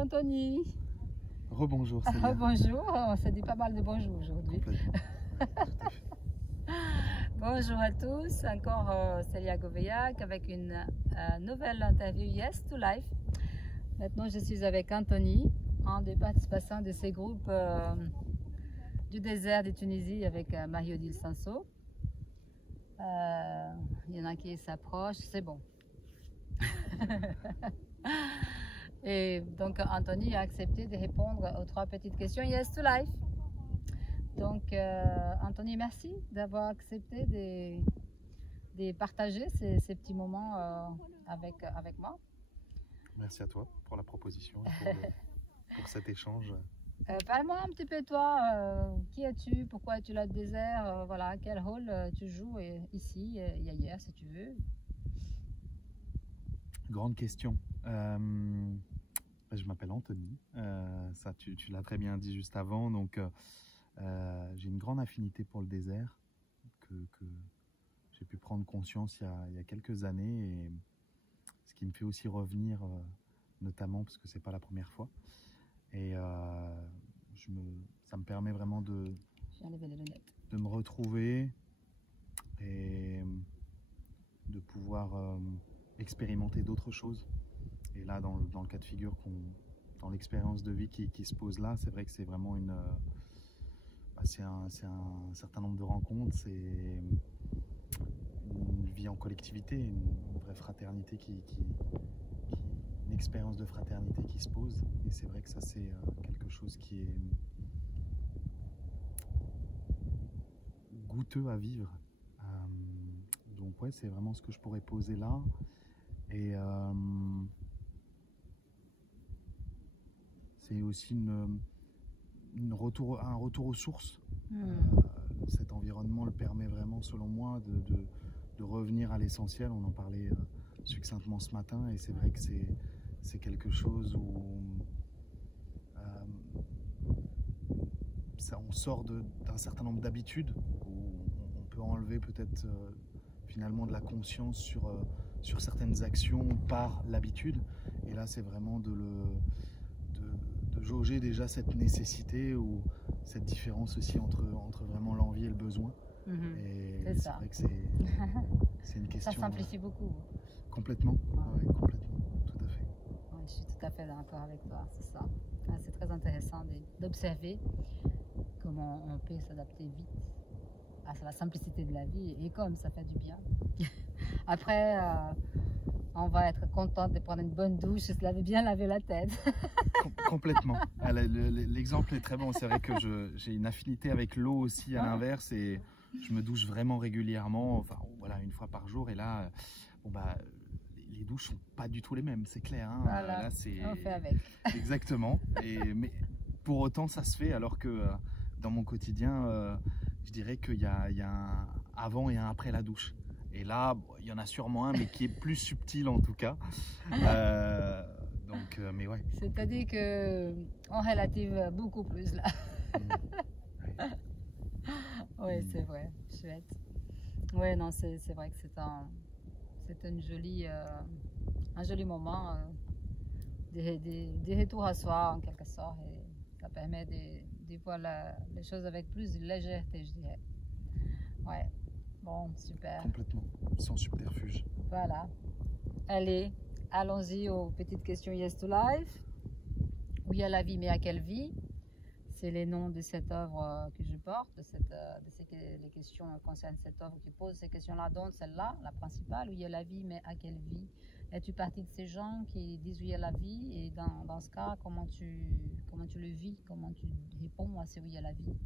Bonjour Anthony. Rebonjour Célia. Bonjour, on s'est dit pas mal de bonjour aujourd'hui. Complètement. Ouais, tout à fait. Bonjour à tous, encore Célia Gouveyac avec une nouvelle interview Yes to Life. Maintenant je suis avec Anthony, un des participants de ces groupes du désert de Tunisie avec Marie-Odile Sanso. Il y en a qui s'approchent, c'est bon. Et donc Anthony a accepté de répondre aux 3 petites questions Yes to Life. Donc Anthony, merci d'avoir accepté de partager ces petits moments avec moi. Merci à toi pour la proposition et pour cet échange. Parle-moi un petit peu toi, qui es-tu, pourquoi es-tu là au désert, voilà, quel rôle tu joues ici et ailleurs si tu veux. Grande question. Je m'appelle Anthony, ça tu l'as très bien dit juste avant, donc j'ai une grande affinité pour le désert que j'ai pu prendre conscience il y a quelques années, et ce qui me fait aussi revenir, notamment parce que c'est pas la première fois, et ça me permet vraiment de me retrouver et de pouvoir expérimenter d'autres choses. Et là, dans le cas de figure, dans l'expérience de vie qui se pose là, c'est vrai que c'est vraiment c'est un certain nombre de rencontres, c'est une vie en collectivité, une vraie fraternité une expérience de fraternité qui se pose. Et c'est vrai que ça, c'est quelque chose qui est goûteux à vivre. Donc ouais, c'est vraiment ce que je pourrais poser là. Et c'est aussi un retour aux sources. Cet environnement le permet vraiment, selon moi, de revenir à l'essentiel. On en parlait succinctement ce matin, et c'est vrai que c'est quelque chose où on sort d'un certain nombre d'habitudes, où on peut enlever peut-être finalement de la conscience sur certaines actions par l'habitude. Et là, c'est vraiment de jauger déjà cette nécessité ou cette différence aussi entre vraiment l'envie et le besoin. Et c'est vrai que c'est une question. Ça simplifie beaucoup. Complètement, ouais, complètement, tout à fait. Ouais, je suis tout à fait d'accord avec toi, c'est ça. C'est très intéressant d'observer comment on peut s'adapter vite à la simplicité de la vie, et comme ça fait du bien. Après, on va être contente de prendre une bonne douche et se bien laver la tête. Complètement. L'exemple est très bon. C'est vrai que j'ai une affinité avec l'eau aussi, à l'inverse, et je me douche vraiment régulièrement, enfin voilà, 1 fois par jour. Et là, les douches sont pas du tout les mêmes, c'est clair. Hein. Voilà, là, on fait avec. Exactement. Mais pour autant, ça se fait, alors que dans mon quotidien, je dirais qu'il y a un avant et un après la douche. Et là, il y en a sûrement un, mais qui est plus subtil en tout cas. Mais ouais. C'est-à-dire qu'on relative beaucoup plus là. Oui, c'est vrai, chouette. Oui, non, c'est vrai que c'est un joli moment de retour à soi en quelque sorte, et ça permet de voir les choses avec plus de légèreté, je dirais. Ouais, bon, super. Complètement, sans subterfuge. Voilà. Allez, allons-y aux petites questions Yes to Life. Où il y a la vie, mais à quelle vie? C'est les noms de cette œuvre que je porte, les questions concernent cette œuvre qui pose ces questions-là, dont celle-là, la principale, où il y a la vie, mais à quelle vie? Es-tu partie de ces gens qui disent où il y a la vie? Et dans ce cas, comment tu le vis? Comment tu réponds à ce où il y a la vie?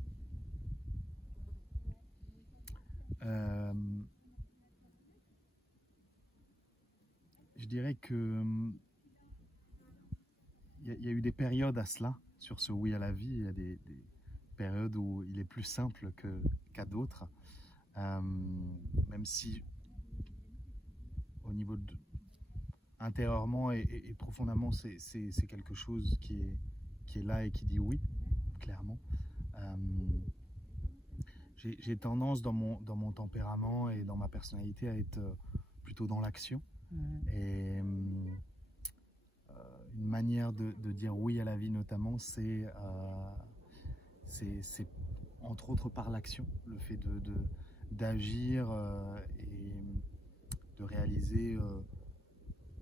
Je dirais que il y a eu des périodes à cela, sur ce oui à la vie. Il y a des périodes où il est plus simple qu'à d'autres, même si au niveau intérieurement et profondément, c'est quelque chose qui est là et qui dit oui, clairement. J'ai tendance dans mon tempérament et dans ma personnalité à être plutôt dans l'action. Et une manière de dire oui à la vie notamment, c'est entre autres par l'action, le fait d'agir et de réaliser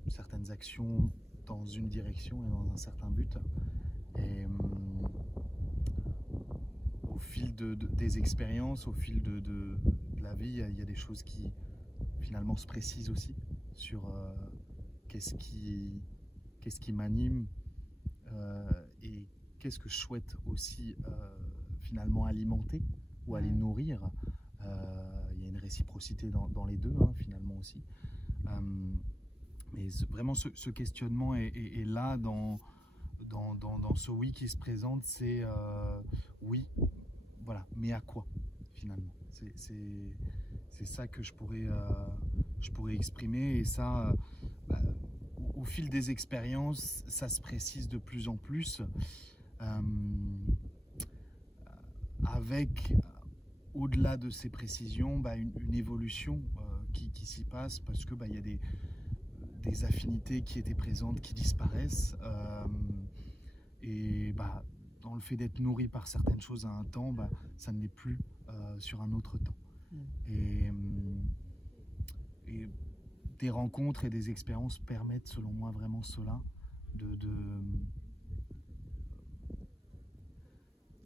certaines actions dans une direction et dans un certain but. Et au fil des expériences, au fil de la vie, il y a des choses qui finalement se précisent aussi sur qu'est-ce qui m'anime et qu'est-ce que je souhaite aussi finalement alimenter ou aller nourrir. Il y a une réciprocité dans les deux, hein, finalement aussi. Mais vraiment ce questionnement est là dans ce oui qui se présente, c'est oui, voilà, mais à quoi finalement? C'est ça que je pourrais exprimer, et ça, au fil des expériences, ça se précise de plus en plus, avec, au-delà de ces précisions, une évolution qui s'y passe, parce que il y a des affinités qui étaient présentes qui disparaissent, et dans le fait d'être nourri par certaines choses à un temps, ça ne l'est plus sur un autre temps. Et des rencontres et des expériences permettent, selon moi, vraiment cela,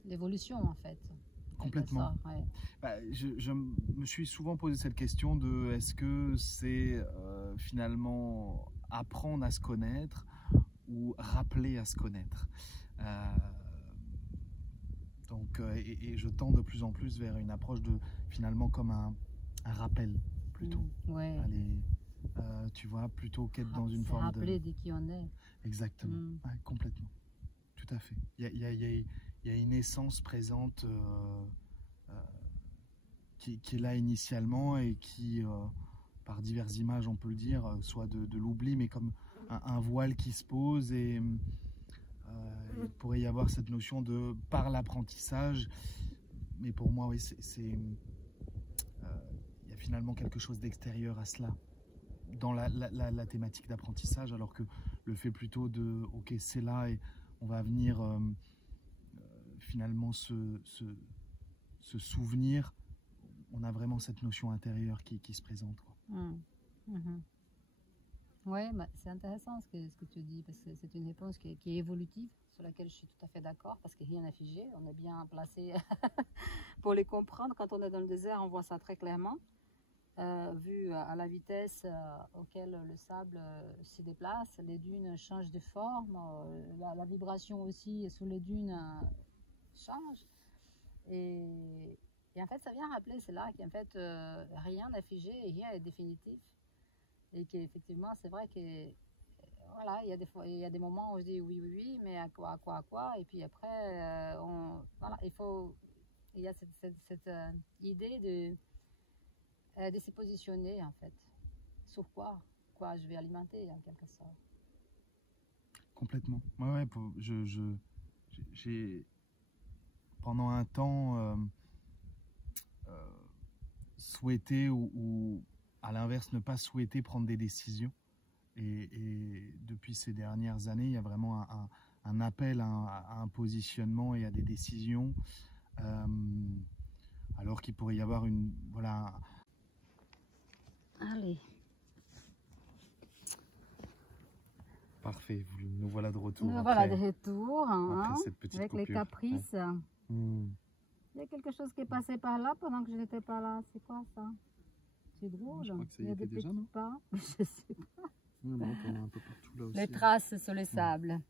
l'évolution en fait. Complètement. Ça, ouais. Je me suis souvent posé cette question de est-ce que c'est finalement apprendre à se connaître ou rappeler à se connaître. Donc, et je tends de plus en plus vers une approche finalement comme un rappel plutôt. Ouais. Allez, tu vois, plutôt qu'être dans une forme rappeler de qui on est. Exactement, ouais, complètement, tout à fait. Il y a une essence présente qui est là initialement et qui, par diverses images, on peut le dire, soit de l'oubli, mais comme un voile qui se pose, et il pourrait y avoir cette notion par l'apprentissage, mais pour moi, oui, il y a finalement quelque chose d'extérieur à cela, dans la thématique d'apprentissage, alors que le fait plutôt ok, c'est là et on va venir finalement se souvenir, on a vraiment cette notion intérieure qui se présente, quoi. Oui, c'est intéressant ce que tu dis, parce que c'est une réponse qui est évolutive, sur laquelle je suis tout à fait d'accord, parce que rien n'est figé, on est bien placé pour les comprendre. Quand on est dans le désert, on voit ça très clairement, vu à la vitesse auquel le sable se déplace, les dunes changent de forme, la vibration aussi sous les dunes change, et en fait ça vient rappeler, c'est là qu'en fait rien n'est figé et rien n'est définitif. Et qu'effectivement, c'est vrai que voilà, il y a des moments où je dis oui, mais à quoi, et puis après, voilà, il y a cette idée de se positionner en fait, sur quoi je vais alimenter en quelque sorte. Complètement. Ouais, j'ai pendant un temps souhaité ou à l'inverse, ne pas souhaiter prendre des décisions. Et depuis ces dernières années, il y a vraiment un appel à un positionnement et à des décisions, alors qu'il pourrait y avoir voilà. Allez. Parfait, nous voilà de retour. Voilà de retour, après cette petite avec coupure. Les caprices. Ouais. Il y a quelque chose qui est passé par là pendant que je n'étais pas là. C'est quoi ça? C'est drôle. Je crois que ça il y a des déjà, petits non? pas. Je sais pas. Non, on a un peu partout là aussi. Les traces sur le sable.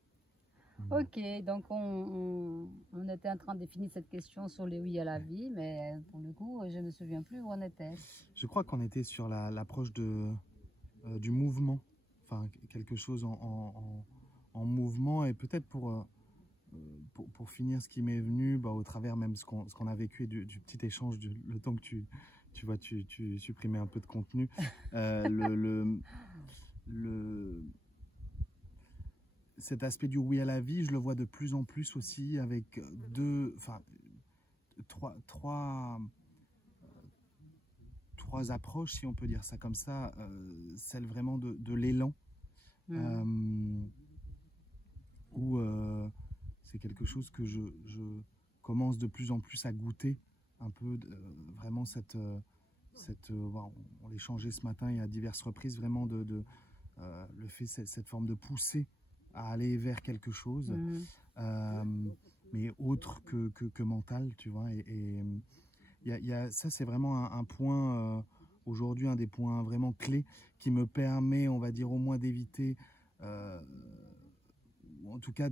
Ok, donc on était en train de définir cette question sur les oui à la vie, mais pour le coup, je ne me souviens plus où on était. Je crois qu'on était sur l'approche du mouvement, enfin quelque chose en mouvement, et peut-être pour finir ce qui m'est venu, au travers même ce qu'on a vécu et du petit échange, le temps que tu vois, tu supprimais un peu de contenu, cet aspect du oui à la vie, je le vois de plus en plus aussi avec trois approches, si on peut dire ça comme ça, celle vraiment de l'élan, où c'est quelque chose que je commence de plus en plus à goûter, un peu vraiment on l'échangeait ce matin et à diverses reprises, vraiment le fait, cette forme de poussée à aller vers quelque chose, mais autre que mental, tu vois. Et ça, c'est vraiment un point, aujourd'hui, un des points vraiment clés qui me permet, on va dire, au moins d'éviter, ou en tout cas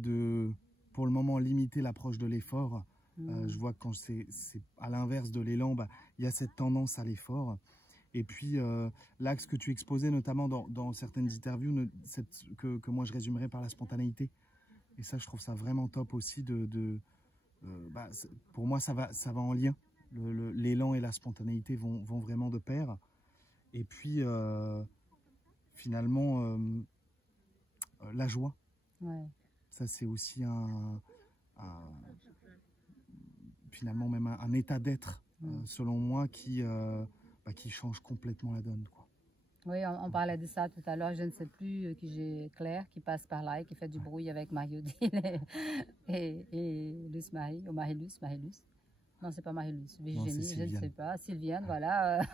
pour le moment, limiter l'approche de l'effort. Je vois que quand c'est à l'inverse de l'élan, il y a cette tendance à l'effort. Et puis, l'axe que tu exposais, notamment dans certaines interviews, que moi je résumerais par la spontanéité. Et ça, je trouve ça vraiment top aussi. Pour moi, ça va en lien. L'élan et la spontanéité vont vraiment de pair. Et puis, finalement, la joie. Ouais. Ça, c'est aussi finalement même un état d'être, selon moi, qui change complètement la donne, quoi. Oui, on parlait de ça tout à l'heure. Je ne sais plus qui j'ai, Claire, qui passe par là et qui fait du bruit avec Marie-Odile et Luce-Marie, ou Marie-Luce. Non, c'est pas Marie-Luce, Virginie, je ne sais pas. Sylviane, voilà. Je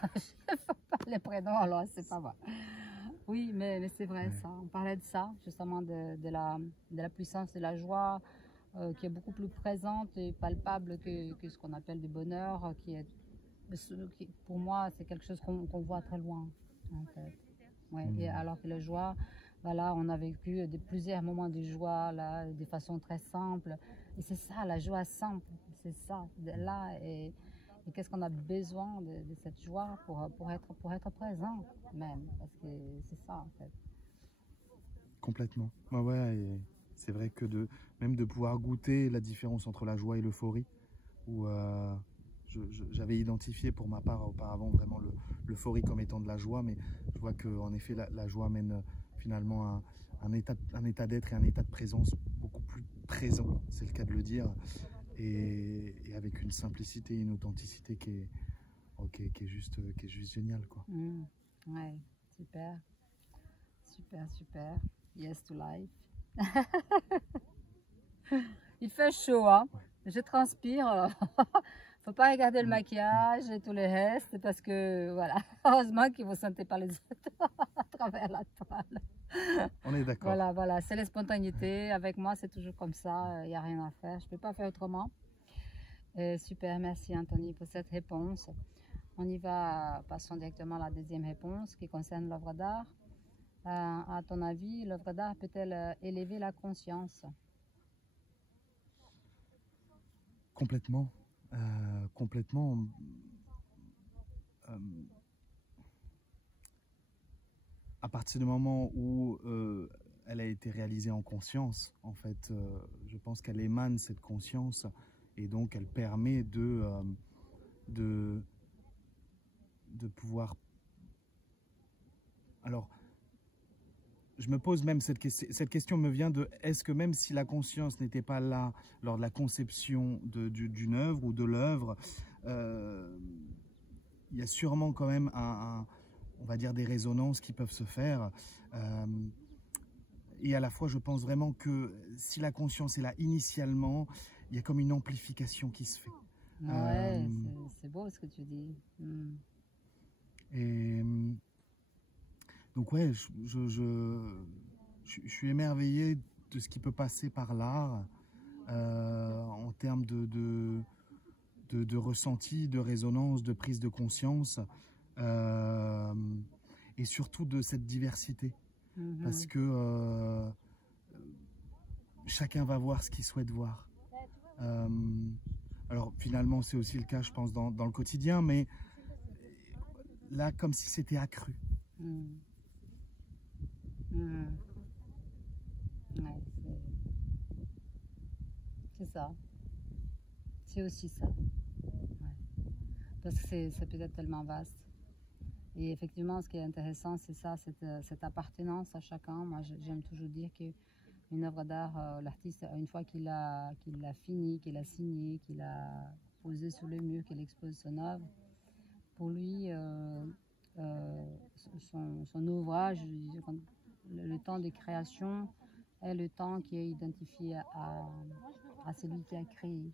ne sais pas les prénoms, alors c'est pas moi. Oui, mais c'est vrai, ça. On parlait de ça, justement, de la puissance de la joie, qui est beaucoup plus présente et palpable que ce qu'on appelle du bonheur, pour moi, c'est quelque chose qu'on voit très loin, en fait. Ouais. Et alors que la joie, voilà, on a vécu plusieurs moments de joie, là, de façon très simple. Et c'est ça, la joie simple, c'est ça. Là, et qu'est-ce qu'on a besoin de cette joie pour être présent, même. Parce que c'est ça, en fait. Complètement. Ouais, et c'est vrai que même de pouvoir goûter la différence entre la joie et l'euphorie, où j'avais identifié pour ma part auparavant vraiment l'euphorie comme étant de la joie, mais je vois qu'en effet la joie amène finalement un état d'être et un état de présence beaucoup plus présent, c'est le cas de le dire, et avec une simplicité et une authenticité qui est juste géniale, quoi. Ouais, super. Yes to life. Il fait chaud, hein. Je transpire. Faut pas regarder le maquillage et tout le reste parce que voilà. Heureusement que vous ne sentez pas les autres à travers la toile. On est d'accord. Voilà. C'est la spontanéité. Avec moi, c'est toujours comme ça. Il n'y a rien à faire. Je peux pas faire autrement. Super, merci Anthony pour cette réponse. On y va, passons directement à la deuxième réponse qui concerne l'œuvre d'art. À ton avis, l'œuvre d'art peut-elle élever la conscience? Complètement. Complètement. À partir du moment où elle a été réalisée en conscience, en fait, je pense qu'elle émane cette conscience et donc elle permet de pouvoir... Alors, je me pose même cette question me vient de est-ce que même si la conscience n'était pas là lors de la conception d'une œuvre ou de l'œuvre, il y a sûrement quand même on va dire des résonances qui peuvent se faire. Et à la fois, je pense vraiment que si la conscience est là initialement, il y a comme une amplification qui se fait. Ouais, c'est beau ce que tu dis. Et donc ouais, je suis émerveillé de ce qui peut passer par l'art en termes de ressenti, de résonance, de prise de conscience, et surtout de cette diversité. Parce que chacun va voir ce qu'il souhaite voir. Alors finalement, c'est aussi le cas, je pense, dans le quotidien, mais là, comme si c'était accru. Ouais, c'est ça. C'est aussi ça. Ouais. Parce que c'est peut-être tellement vaste. Et effectivement, ce qui est intéressant, c'est ça, cette appartenance à chacun. Moi, j'aime toujours dire qu'une œuvre d'art, l'artiste, une fois qu'il l'a fini, qu'il a signé, qu'il a posé sur le mur, qu'il expose son œuvre, pour lui, son ouvrage, le temps de création est le temps qui est identifié à celui qui a créé.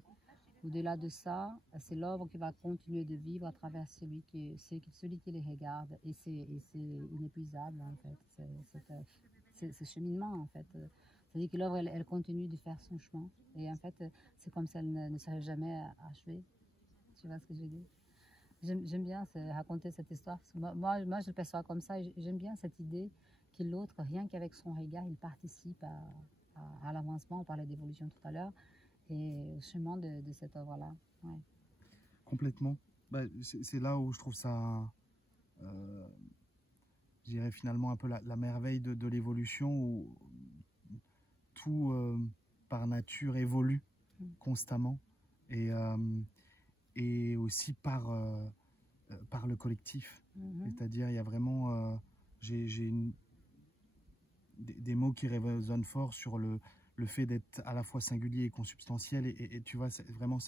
Au-delà de ça, c'est l'œuvre qui va continuer de vivre à travers celui qui les regarde. Et c'est inépuisable, en fait, ce cheminement, en fait. C'est-à-dire que l'œuvre, elle continue de faire son chemin. Et en fait, c'est comme si elle ne serait jamais achevée. Tu vois ce que je veux dire? J'aime bien raconter cette histoire. Parce que moi, je le perçois comme ça. J'aime bien cette idée que l'autre, rien qu'avec son regard, il participe à l'avancement. On parlait d'évolution tout à l'heure. Et au chemin de cette œuvre-là. Ouais. Complètement. Bah, c'est là où je trouve ça, je dirais finalement un peu la merveille de l'évolution, où tout par nature évolue constamment, et aussi par le collectif. C'est-à-dire, il y a vraiment, j'ai des mots qui résonnent fort sur le fait d'être à la fois singulier et consubstantiel, et tu vois, c'est vraiment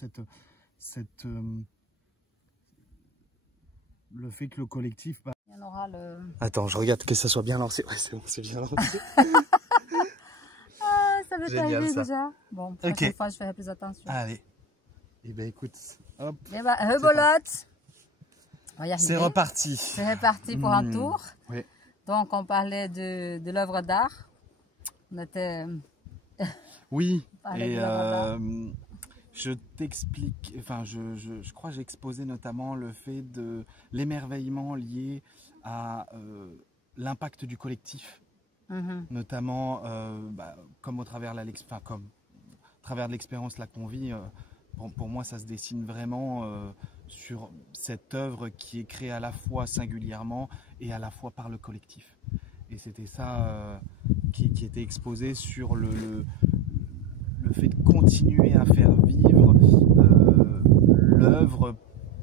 le fait que le collectif... Bah... Il y en aura le... Attends, je regarde que ça soit bien lancé. Ouais, c'est bon, c'est bien lancé. Ah, ça veut t'arriver déjà. Bon, la prochaine fois, je ferai plus attention. Allez. Eh ben écoute, hop. Eh ben, rebolote. C'est reparti. C'est reparti pour un tour. Oui. Donc, on parlait de l'œuvre d'art. On était... Oui, et je t'explique, enfin je crois que j'ai exposé notamment le fait de l'émerveillement lié à l'impact du collectif, notamment comme au travers de l'expérience là qu'on vit. Pour moi, ça se dessine vraiment sur cette œuvre qui est créée à la fois singulièrement et à la fois par le collectif. Et c'était ça qui était exposé sur le fait de continuer à faire vivre l'œuvre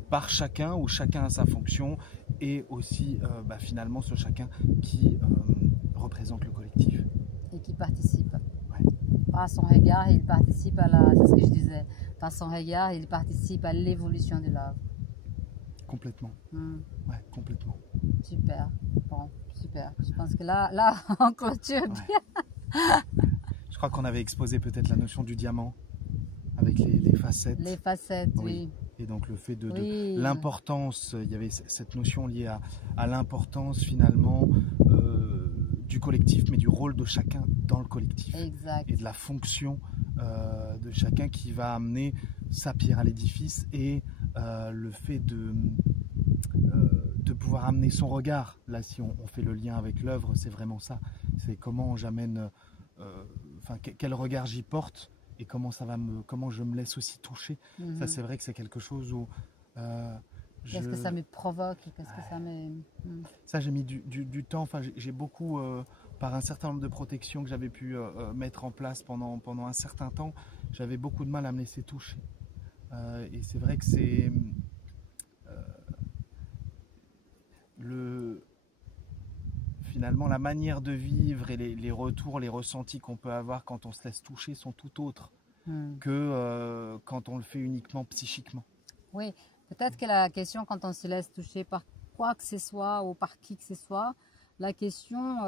par chacun, où chacun a sa fonction, et aussi finalement ce chacun qui représente le collectif. Et qui participe. Ouais. Par son regard, il participe c'est ce que je disais, par son regard, il participe à l'évolution de l'œuvre. Complètement. Ouais, complètement. Super. Bon, super. Je pense que là on clôture bien. Je crois qu'on avait exposé peut-être la notion du diamant avec les facettes. Les facettes, oui. Et donc le fait de l'importance, il y avait cette notion liée à l'importance finalement du collectif, mais du rôle de chacun dans le collectif. Exact. Et de la fonction de chacun qui va amener sa pierre à l'édifice, et le fait de pouvoir amener son regard. Là, si on fait le lien avec l'œuvre, c'est vraiment ça. C'est comment j'amène... quel regard j'y porte, et comment je me laisse aussi toucher. Ça, c'est vrai que c'est quelque chose où qu'est-ce que ça me provoque, qu'est-ce que ça me... Ça, j'ai mis du temps. Enfin, j'ai beaucoup, par un certain nombre de protections que j'avais pu mettre en place pendant un certain temps, j'avais beaucoup de mal à me laisser toucher. Et c'est vrai que c'est finalement, la manière de vivre et les retours, les ressentis qu'on peut avoir quand on se laisse toucher sont tout autres que quand on le fait uniquement psychiquement. Oui, peut-être que la question, quand on se laisse toucher par quoi que ce soit ou par qui que ce soit, la question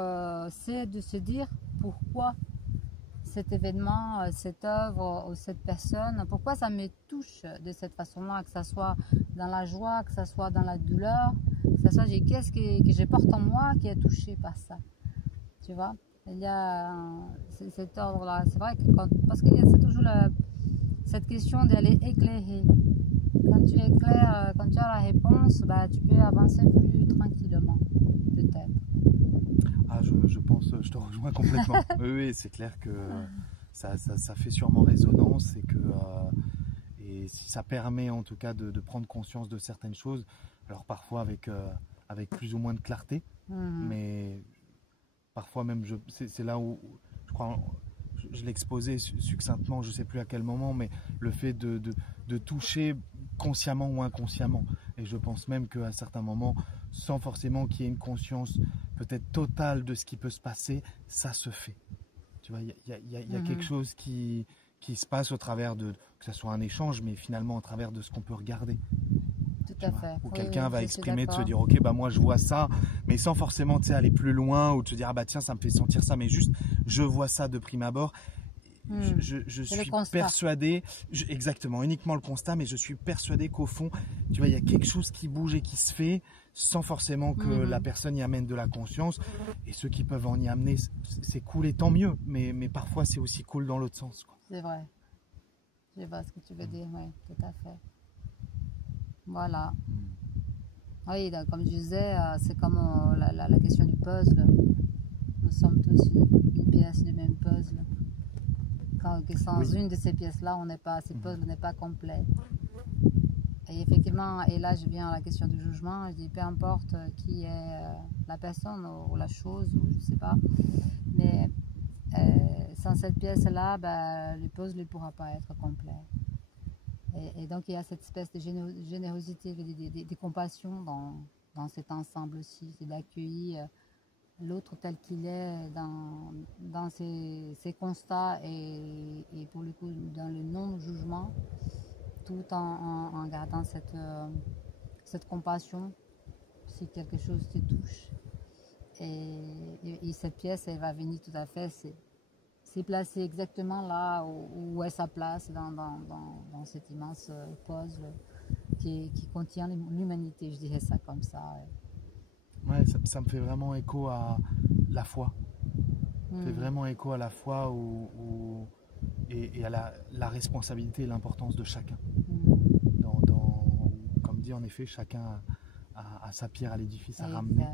c'est de se dire pourquoi cet événement, cette œuvre ou cette personne, pourquoi ça me touche de cette façon-là, que ce soit dans la joie, que ce soit dans la douleur, que ce soit qu'est-ce que je porte en moi qui est touché par ça. Tu vois, il y a cet ordre-là. C'est vrai que parce que c'est toujours cette question d'aller éclairer. Quand tu éclaires, quand tu as la réponse, tu peux avancer plus tranquillement, peut-être. Ah, je pense, je te rejoins complètement. Oui, c'est clair que ça fait sûrement résonance, et si ça permet en tout cas de prendre conscience de certaines choses, alors parfois avec plus ou moins de clarté, mais parfois même, c'est là où je crois, je l'ai exposé succinctement, je ne sais plus à quel moment, mais le fait de toucher consciemment ou inconsciemment. Et je pense même qu'à certains moments, sans forcément qu'il y ait une conscience peut-être totale de ce qui peut se passer, ça se fait. Tu vois, il y a quelque chose qui se passe au travers que ce soit un échange, mais finalement au travers de ce qu'on peut regarder. Tout à fait. Où Oui, quelqu'un oui, va je suis exprimer, de se d'accord. dire ok bah moi je vois ça, mais sans forcément aller plus loin ou de se dire ah bah tiens ça me fait sentir ça, mais juste je vois ça de prime abord. Je C'est le suis constat. persuadé, exactement, uniquement le constat, mais je suis persuadé qu'au fond, tu vois, il y a quelque chose qui bouge et qui se fait sans forcément que la personne y amène de la conscience. Et ceux qui peuvent en y amener, c'est cool et tant mieux, mais parfois c'est aussi cool dans l'autre sens, quoi. C'est vrai. Je vois ce que tu veux dire, oui, tout à fait. Voilà. Oui, donc, comme je disais, c'est comme la question du puzzle. Nous sommes tous une pièce du même puzzle. Sans Oui. une de ces pièces-là, ce puzzle n'est pas complet. Et effectivement, et là je viens à la question du jugement, je dis peu importe qui est la personne ou la chose, ou je sais pas, mais sans cette pièce-là, le puzzle ne pourra pas être complet. Et donc il y a cette espèce de générosité, de compassion dans cet ensemble aussi, c'est d'accueillir l'autre tel qu'il est dans ses constats et pour le coup dans le non-jugement, tout en gardant cette compassion si quelque chose te touche. Et cette pièce, elle va venir tout à fait, c'est placé exactement là où est sa place dans cette immense puzzle qui contient l'humanité, je dirais ça comme ça. Ouais, ça me fait vraiment écho à la foi. Ça fait vraiment écho à la foi et à la responsabilité et l'importance de chacun. Comme dit en effet, chacun a sa pierre à l'édifice à ramener.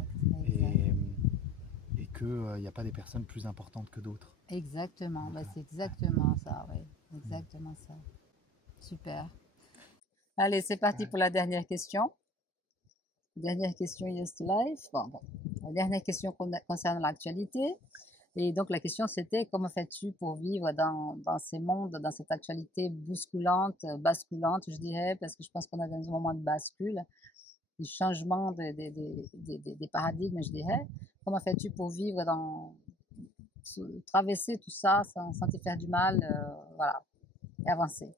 Et qu'il n'y a pas des personnes plus importantes que d'autres. Exactement, c'est exactement ça, oui. Exactement ça. Super. Allez, c'est parti pour la dernière question. Dernière question, Yes to Life. Bon. La dernière question concerne l'actualité. Et donc la question c'était comment fais-tu pour vivre dans ces mondes, dans cette actualité bousculante, basculante, je dirais, parce que je pense qu'on est dans un moment de bascule, du changement des paradigmes, je dirais. Comment fais-tu pour vivre traverser tout ça sans te faire du mal, voilà, et avancer?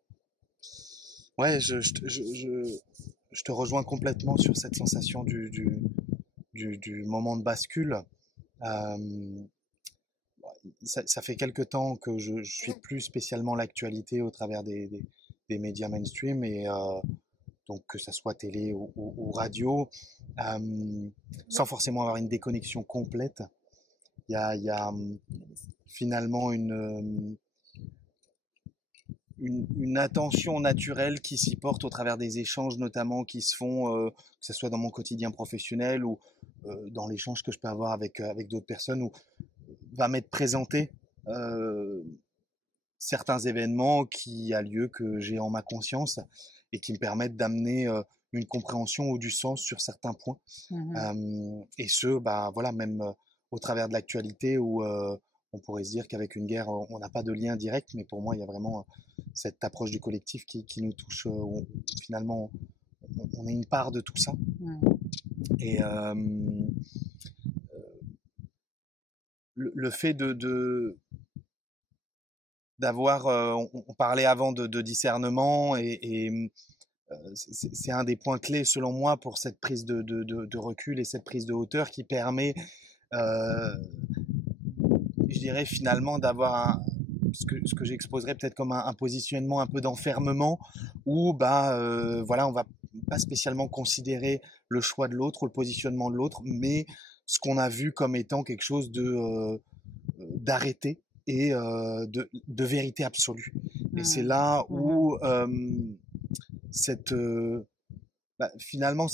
Ouais, je te rejoins complètement sur cette sensation du moment de bascule. Ça fait quelque temps que je suis plus spécialement l'actualité au travers des médias mainstream et donc que ça soit télé ou radio, sans forcément avoir une déconnexion complète. Il y a finalement une attention naturelle qui s'y porte au travers des échanges notamment qui se font, que ce soit dans mon quotidien professionnel ou dans l'échange que je peux avoir avec d'autres personnes, où va m'être présenté certains événements qui a lieu que j'ai en ma conscience et qui me permettent d'amener une compréhension ou du sens sur certains points. Et ce, voilà, même au travers de l'actualité où on pourrait se dire qu'avec une guerre, on n'a pas de lien direct, mais pour moi, il y a vraiment cette approche du collectif qui nous touche. Finalement, on est une part de tout ça. Et le fait d'avoir, on parlait avant de discernement et c'est un des points clés selon moi pour cette prise de recul et cette prise de hauteur qui permet, je dirais finalement d'avoir ce que j'exposerais peut-être comme un positionnement un peu d'enfermement où voilà, on va pas spécialement considérer le choix de l'autre ou le positionnement de l'autre, mais ce qu'on a vu comme étant quelque chose d'arrêté et de vérité absolue. Et c'est là où finalement,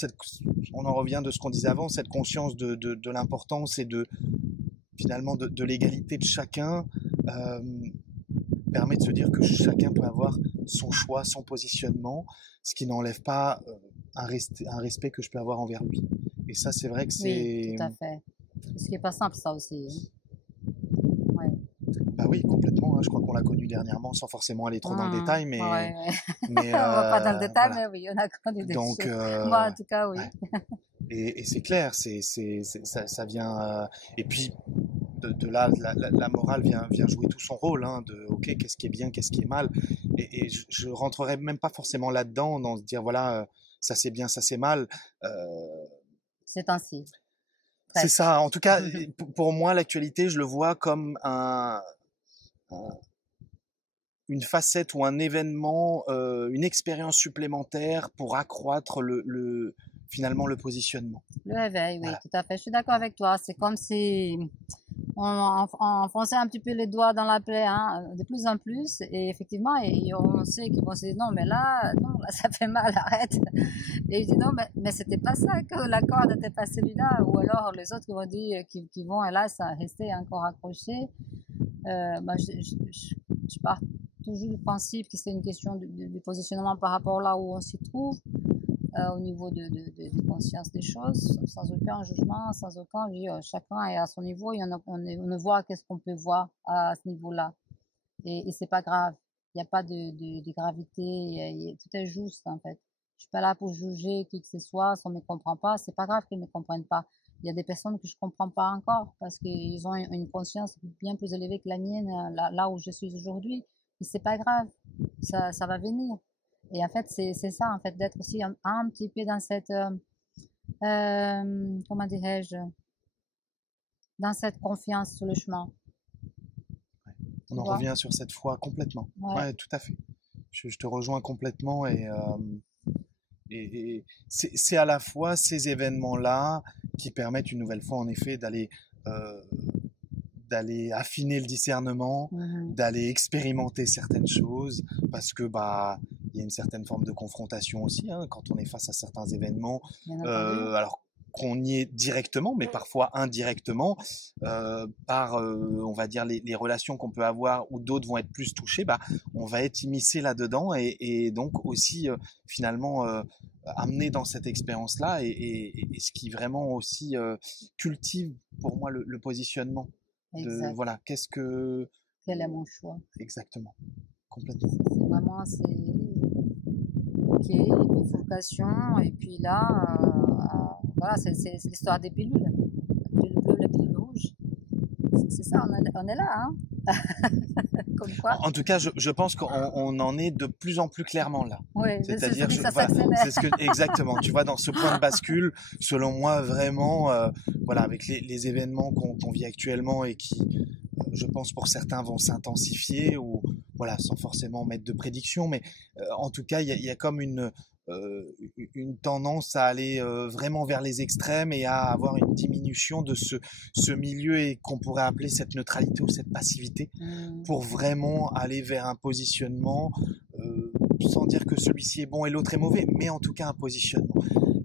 on en revient de ce qu'on disait avant, cette conscience de l'importance et finalement de l'égalité de chacun permet de se dire que chacun peut avoir son choix, son positionnement, ce qui n'enlève pas un respect que je peux avoir envers lui. Et ça, c'est vrai que c'est... Oui, tout à fait. Ce qui n'est pas simple, ça aussi. Ouais. Bah oui, complètement. Je crois qu'on l'a connu dernièrement, sans forcément aller trop dans le détail, mais... Ouais. mais on va pas dans le détail, voilà. mais oui, on a connu des Donc, choses. Moi, en tout cas, oui. Ouais. Et c'est clair, ça vient... et puis, de là, la morale vient jouer tout son rôle, hein, de ok, qu'est-ce qui est bien, qu'est-ce qui est mal. Et je rentrerai même pas forcément là-dedans, dans se dire voilà, ça c'est bien, ça c'est mal. C'est ainsi. C'est ça. En tout cas, pour moi, l'actualité, je le vois comme une facette ou un événement, une expérience supplémentaire pour accroître finalement le positionnement. Le réveil, oui, Voilà. tout à fait. Je suis d'accord avec toi. C'est comme si on enfonçait un petit peu les doigts dans la plaie, hein, de plus en plus. Et effectivement, on sait qu'ils vont se dire non, mais là, non, là, ça fait mal, arrête. Et je dis non, mais c'était pas ça que l'accord n'était pas celui-là. Ou alors les autres qui vont dire, qui vont, hélas, rester encore accrochés. Je pars toujours du principe que c'est une question de positionnement par rapport là où on s'y trouve. Au niveau de conscience des choses, sans aucun jugement, sans aucun, chacun est à son niveau et on ne voit qu'est-ce qu'on peut voir à ce niveau-là. Et c'est pas grave. Il n'y a pas de gravité. Tout est juste, en fait. Je suis pas là pour juger qui que ce soit. Si on me comprend pas, c'est pas grave qu'ils me comprennent pas. Il y a des personnes que je comprends pas encore parce qu'ils ont une conscience bien plus élevée que la mienne, là où je suis aujourd'hui. Et c'est pas grave. Ça va venir. Et en fait, c'est ça, en fait, d'être aussi un petit peu dans cette, comment dirais-je, dans cette confiance sur le chemin. On en revient sur cette foi complètement. Ouais, tout à fait. Je te rejoins complètement et c'est à la fois ces événements-là qui permettent une nouvelle fois, en effet, d'aller affiner le discernement, d'aller expérimenter certaines choses, parce que il y a une certaine forme de confrontation aussi, hein, quand on est face à certains événements, alors qu'on y est directement, mais parfois indirectement, par, on va dire, les relations qu'on peut avoir où d'autres vont être plus touchés, on va être immiscé là-dedans et donc aussi, finalement, amené dans cette expérience-là et ce qui vraiment aussi cultive pour moi le positionnement. Voilà, quel est mon choix? Exactement, complètement. C'est vraiment, ok, bifurcation, et puis là, voilà, c'est l'histoire des pilules, la pilule bleue, la pilule rouge. C'est ça, on est là, hein. Comme quoi. En tout cas, je pense qu'on en est de plus en plus clairement là. Oui, c'est-à-dire que exactement. Tu vois, dans ce point de bascule, selon moi, vraiment, voilà, avec les événements qu'on vit actuellement et qui, je pense, pour certains, vont s'intensifier ou voilà, sans forcément mettre de prédiction, mais en tout cas, il y a comme une tendance à aller vraiment vers les extrêmes et à avoir une diminution de ce milieu et qu'on pourrait appeler cette neutralité ou cette passivité pour vraiment aller vers un positionnement sans dire que celui-ci est bon et l'autre est mauvais, mais en tout cas un positionnement.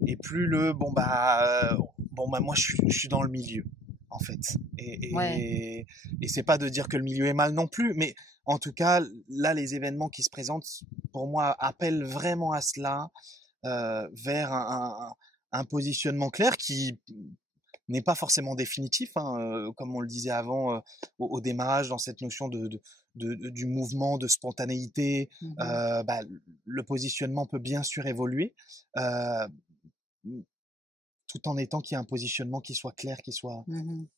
Et plus moi je suis dans le milieu en fait. Et c'est pas de dire que le milieu est mal non plus, mais en tout cas, là, les événements qui se présentent, pour moi, appellent vraiment à cela, vers un positionnement clair qui n'est pas forcément définitif, hein, comme on le disait avant au démarrage, dans cette notion du mouvement, de spontanéité. Le positionnement peut bien sûr évoluer, tout en étant qu'il y ait un positionnement qui soit clair, qui soit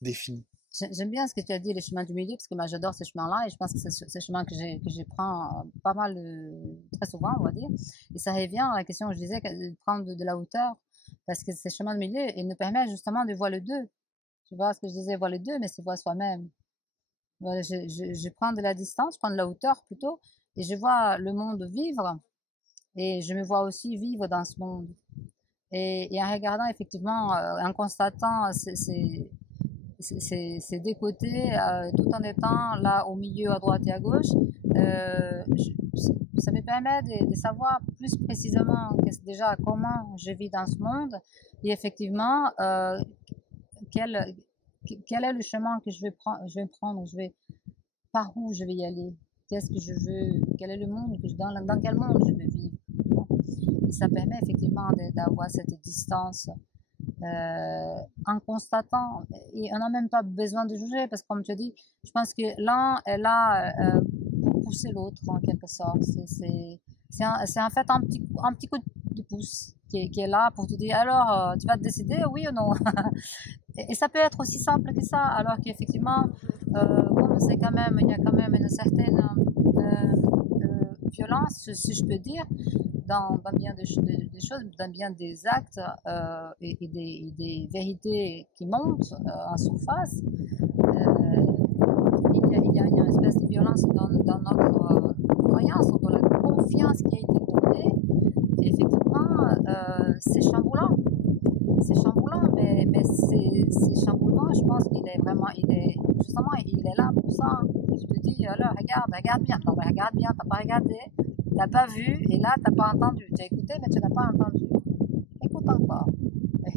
défini. J'aime bien ce que tu as dit, les chemins du milieu, parce que moi j'adore ces chemins-là et je pense que c'est ce chemin que je prends pas mal, très souvent, on va dire. Et ça revient à la question que je disais, de prendre de la hauteur, parce que ces chemins de milieu, ils nous permettent justement de voir le deux. Tu vois ce que je disais, voir le deux, mais c'est voir soi-même. Voilà, je prends de la distance, je prends de la hauteur plutôt, et je vois le monde vivre, et je me vois aussi vivre dans ce monde. Et en regardant effectivement, en constatant ces deux côtés, tout en étant là au milieu, à droite et à gauche, ça me permet de savoir plus précisément déjà comment je vis dans ce monde et effectivement quel est le chemin que je vais prendre, par où je vais y aller, qu'est-ce que je veux, quel est le monde, dans quel monde je veux vivre. Et ça permet effectivement d'avoir cette distance en constatant, et on n'a même pas besoin de juger parce que comme tu dis, je pense que l'un est là pour pousser l'autre en quelque sorte. C'est en fait un petit coup de pouce qui est là pour te dire alors tu vas te décider oui ou non. Et ça peut être aussi simple que ça, alors qu'effectivement comme il y a quand même une certaine violence, si je peux dire, dans bien des choses, dans bien des actes et des vérités qui montent en surface, il y a une espèce de violence dans notre croyance, dans la confiance qui a été donnée. Et effectivement, c'est chamboulant. C'est chamboulant, mais ces chamboulements, je pense qu'il est vraiment, justement, il est là pour ça. Je te dis, alors, regarde bien. Non, mais regarde bien, t'as pas regardé, t'as pas vu, et là, t'as pas entendu. Tu as écouté, mais tu n'as pas entendu. Écoute encore,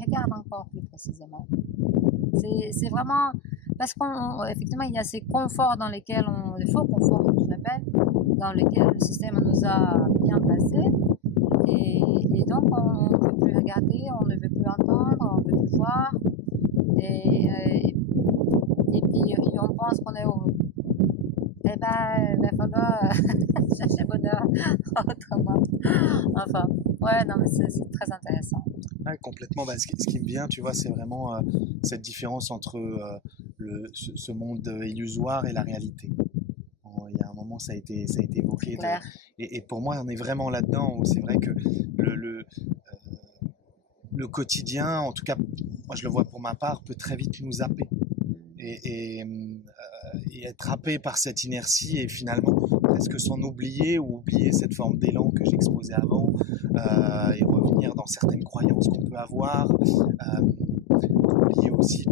regarde encore plus précisément. C'est vraiment, parce qu'effectivement, il y a ces conforts dans lesquels les faux conforts, je l'appelle, dans lesquels le système nous a bien placés. Et donc, on ne veut plus regarder, on ne veut plus entendre, on ne veut plus voir. Et puis, on pense qu'on est heureux. Eh ben, il va falloir chercher bonheur autrement. Enfin, ouais, non, mais c'est très intéressant. Ouais, complètement. Bah, ce qui me vient, tu vois, c'est vraiment cette différence entre ce monde illusoire et la réalité. Il y a un moment, ça a été évoqué. Et pour moi, on est vraiment là-dedans où c'est vrai que le quotidien, en tout cas, moi je le vois pour ma part, peut très vite nous zapper et être happé par cette inertie et finalement presque s'en oublier ou oublier cette forme d'élan que j'exposais avant et revenir dans certaines croyances qu'on peut avoir, oublier aussi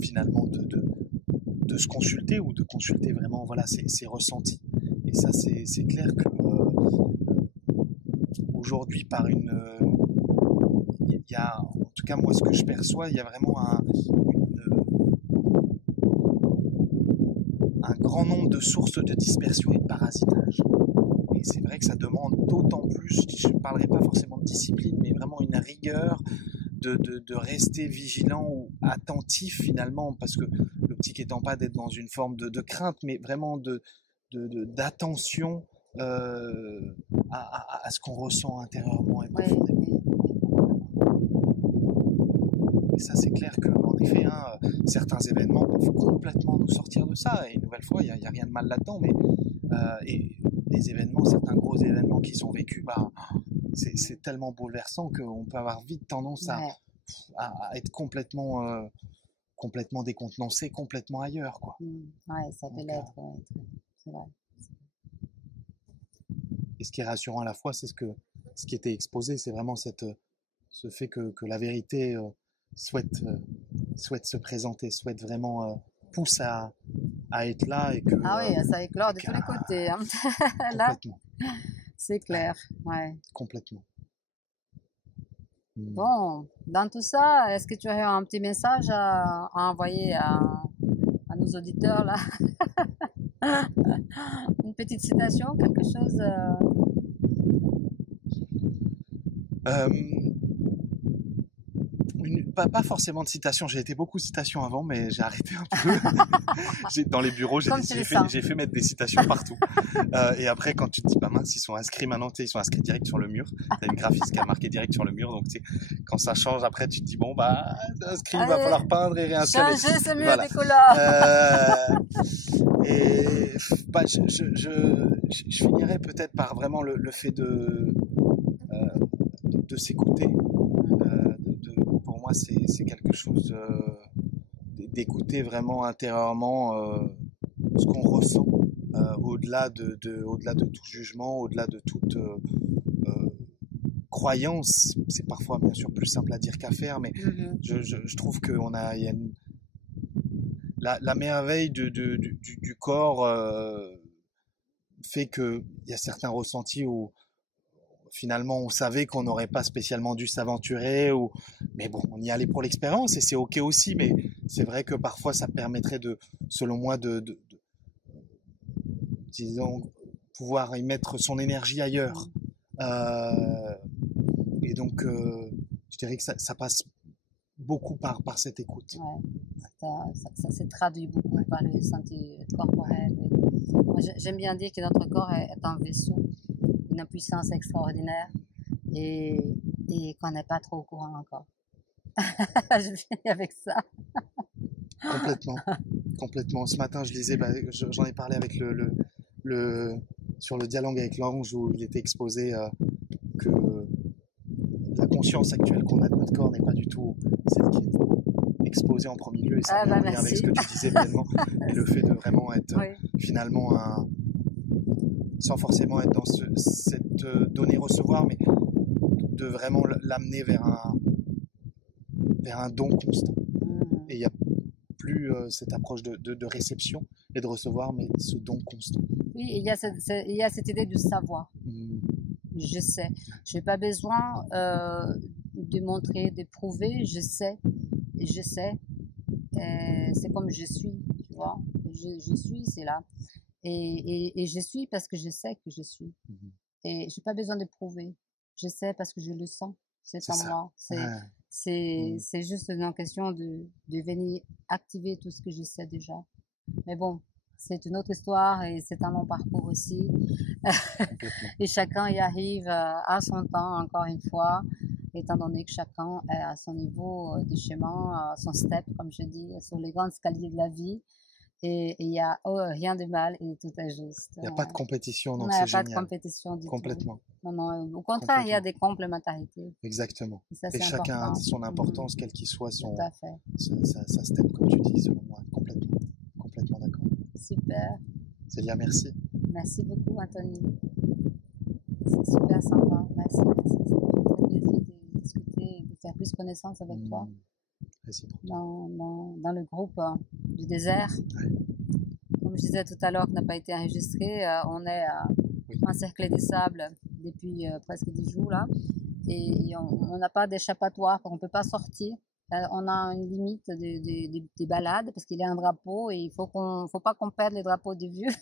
finalement de se consulter ou de consulter vraiment voilà, ses ressentis. Et ça, c'est clair que aujourd'hui, il y a, en tout cas moi, ce que je perçois, il y a vraiment un grand nombre de sources de dispersion et de parasitage. Et c'est vrai que ça demande d'autant plus, je ne parlerai pas forcément de discipline, mais vraiment une rigueur de rester vigilant ou attentif finalement, parce que l'optique étant pas d'être dans une forme de crainte, mais vraiment d'attention à ce qu'on ressent intérieurement et profondément. Et ça, c'est clair qu'en effet, certains événements peuvent complètement nous sortir de ça. Et une nouvelle fois, il n'y a rien de mal là-dedans, mais et les événements, certains gros événements qui sont vécus, c'est tellement bouleversant qu'on peut avoir vite tendance à être complètement décontenancé, complètement ailleurs, quoi. Ouais, ça peut l'être, c'est vrai. Et ce qui est rassurant à la fois, c'est ce qui était exposé, c'est vraiment ce fait que la vérité souhaite se présenter, souhaite vraiment pousse à être là et que oui, ça éclore de tous les côtés. Hein. Là, c'est clair, ouais. Complètement. Bon, dans tout ça, est-ce que tu aurais un petit message à envoyer à nos auditeurs là? Une petite citation, quelque chose pas forcément de citation, j'ai été beaucoup de citations avant, mais j'ai arrêté un peu. Dans les bureaux, j'ai fait mettre des citations partout. Et après, quand tu te dis, mince, ils sont inscrits maintenant, ils sont inscrits direct sur le mur. T'as une graphiste qui a marqué direct sur le mur, donc quand ça change, après, tu te dis, bon, c'est inscrit, il va falloir peindre et réinstaller. Changer ce mur des couleurs. Et je finirais peut-être par vraiment le fait de s'écouter. Pour moi, c'est quelque chose d'écouter vraiment intérieurement ce qu'on ressent, au-delà de tout jugement, au-delà de toute croyance. C'est parfois bien sûr plus simple à dire qu'à faire, mais je trouve que il y a la merveille du corps fait qu'il y a certains ressentis où finalement on savait qu'on n'aurait pas spécialement dû s'aventurer, mais bon, on y allait pour l'expérience et c'est ok aussi, mais c'est vrai que parfois ça permettrait selon moi disons, pouvoir y mettre son énergie ailleurs. Et donc je dirais que ça passe beaucoup par cette écoute. Ouais, ça se traduit beaucoup par le ressenti corporel. Moi, j'aime bien dire que notre corps est un vaisseau, une puissance extraordinaire et qu'on n'est pas trop au courant encore. Je finis avec ça. Complètement. Ce matin, je lisais, j'en ai parlé avec le sur le dialogue avec l'ange où il était exposé que la conscience actuelle qu'on a de notre corps n'est pas du tout celle qui est exposée en premier lieu, et ça a bien lien avec ce que tu disais pleinement, et le fait de vraiment être finalement sans forcément être dans cette donner-recevoir, mais de vraiment l'amener vers un don constant. Et il n'y a plus cette approche de réception et de recevoir, mais ce don constant. Oui, il y a cette idée du savoir. Je sais. Je n'ai pas besoin de montrer, de prouver. Je sais. Et je sais. C'est comme je suis, tu vois. Je suis, c'est là. Et je suis parce que je sais que je suis. Et je n'ai pas besoin de prouver. Je sais parce que je le sens. C'est en moi. C'est juste une question de venir activer tout ce que je sais déjà. Mais bon, c'est une autre histoire et c'est un long parcours aussi. Et chacun y arrive à son temps, encore une fois, étant donné que chacun est à son niveau de chemin, à son step, comme je dis, sur les grands escaliers de la vie. Et il n'y a rien de mal et tout est juste. Il n'y a pas de compétition, donc c'est génial. Il n'y a pas de compétition du Complètement. tout. Non, au contraire, il y a des complémentarités. Exactement. Et, ça, et chacun a son importance, quel qu'il soit sa step, comme tu dis, selon moi. Complètement d'accord. Super. Célia, merci. Merci beaucoup, Anthony. C'est super sympa. Merci. Ça me fait très plaisir de discuter et de faire plus connaissance avec toi. Dans le groupe du désert. Comme je disais tout à l'heure, qui n'a pas été enregistré, on est encerclé des sables depuis presque 10 jours là, et on n'a pas d'échappatoire, on ne peut pas sortir. On a une limite des balades parce qu'il y a un drapeau et il faut pas qu'on perde les drapeaux de vue.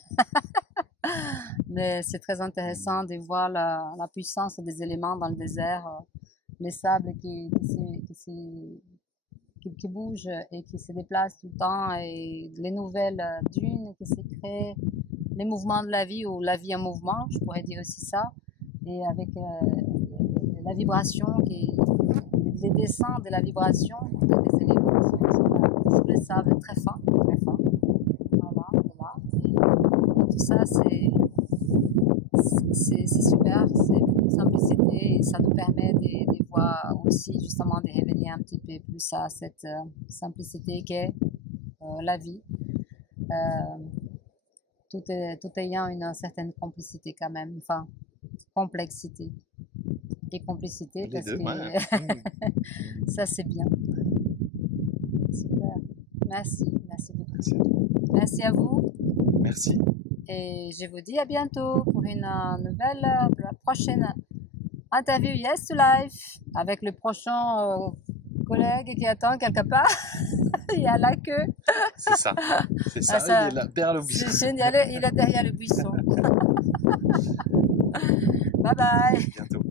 Mais c'est très intéressant de voir la puissance des éléments dans le désert, les sables qui bougent et qui se déplacent tout le temps, et les nouvelles dunes qui se créent, les mouvements de la vie, ou la vie en mouvement, je pourrais dire aussi ça, et avec la vibration, les dessins de la vibration des éléments sur le sable très fin, voilà, et tout ça c'est super, c'est beaucoup de simplicité, et ça nous permet de voir aussi, justement, de revenir un petit peu plus à cette simplicité qu'est la vie, tout ayant une certaine complicité quand même, enfin complexité et complicité, les parce deux, que ça c'est bien. Super, merci beaucoup. Merci à vous. Merci. Et je vous dis à bientôt pour une la prochaine interview Yes to Life avec le prochain collègue qui attend quelque part. Il y a la queue. C'est ça. Il est là, derrière le buisson. C'est génial, il est derrière le buisson. Bye bye. À bientôt.